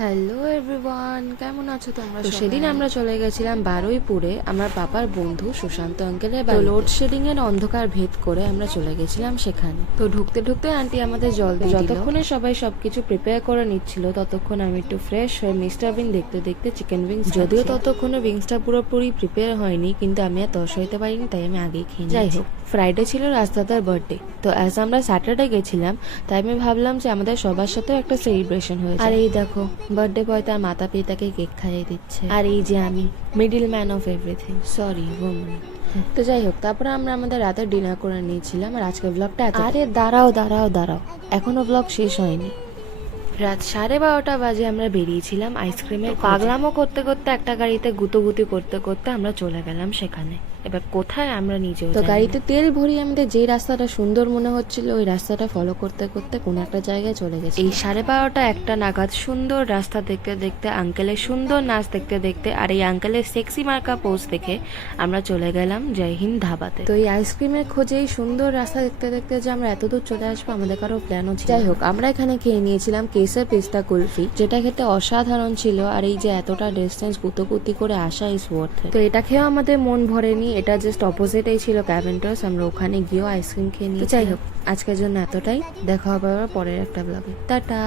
Hello everyone, কেমন আছো তোমরা? তো সেদিন আমরা চলে গেছিলাম বারুইপুরে আমার পাপার বন্ধু সুশান্ত আঙ্কেলের বাড়ি। লোডশেডিং এর অন্ধকার ভেদ করে আমরা চলে গেছিলাম সেখানে। তো ঢুকতে ঢুকতে আন্টি আমাদের জল দিয়ে দিল। যতক্ষণে সবাই সবকিছু প্রিপেয়ার করে নিচ্ছিল ততক্ষণ আমি একটু ফ্রেশ হয়ে মিস্টার বিন দেখতে দেখতে চিকেন উইংস, যদিও ততক্ষণে উইংসটা পুরোপুরি প্রিপেয়ার হয়নি, কিন্তু আমি আর তস হইতে পারিনি, তাই আমি আগেই খেয়ে নিই। যাই হোক, ফ্রাইডে ছিল রাজদাদার বার্থডে, তো অ্যাজ আমরা স্যাটারডে গেছিলাম তাই আমি ভাবলাম যে আমাদের সবার সাথেও একটা সেলিব্রেশন হয়েছে। আর এই দেখো, বার্থডে বয় তার মাতা পিতাকে কেক খাইয়ে দিচ্ছে, আর এই যে আমি, middle man of everything, sorry woman. তো যাই হোক, তারপরে আমরা আমাদের রাতের ডিনার করে নিয়েছিলাম। আর আজকের ব্লগটা আরে দাঁড়াও দাঁড়াও দাঁড়াও, এখনো ব্লগ শেষ হয়নি। রাত 12:30 বাজে আমরা বেরিয়েছিলাম আইসক্রিমের পাগলামো করতে করতে, একটা গাড়িতে গুতোগুতি করতে করতে আমরা চলে গেলাম সেখানে। এবার কোথায় আমরা নিজেও তো গাড়িতে তেল ভরিয়ে আমাদের যে রাস্তাটা সুন্দর মনে হচ্ছিল ওই রাস্তাটা ফলো করতে করতে কোন একটা জায়গায় চলে গেছে। এই 12:30 একটা নাগাদ সুন্দর রাস্তা দেখতে দেখতে, আঙ্কেলের সুন্দর নাচ দেখতে দেখতে আর এই আঙ্কেলের সেক্সি মার্কা পোজ দেখে আমরা চলে গেলাম জয় হিন্দ ধাবাতে। তো এই আইসক্রিমের খোঁজেই সুন্দর রাস্তা দেখতে দেখতে যে আমরা এতদূর চলে আসবো আমাদের কারো প্ল্যানও ছিল। যাই হোক, আমরা এখানে খেয়ে নিয়েছিলাম কেসের পেস্তা কুলফি, যেটা খেতে অসাধারণ ছিল। আর এই যে এতটা ডিস্টেন্স গুতোগুতি করে আসা ইজ ওয়ার্থ ইট। তো এটা খেয়েও আমাদের মন ভরেনি, এটা জাস্ট অপোজিটেই ছিল ক্যাভেন্টার্স, আমরা ওখানে গিয়েও আইসক্রিম খেয়ে নিই। যাই হোক, আজকের জন্য এতটাই, দেখা হবে আবার পরের একটা ব্লগে। টাটা।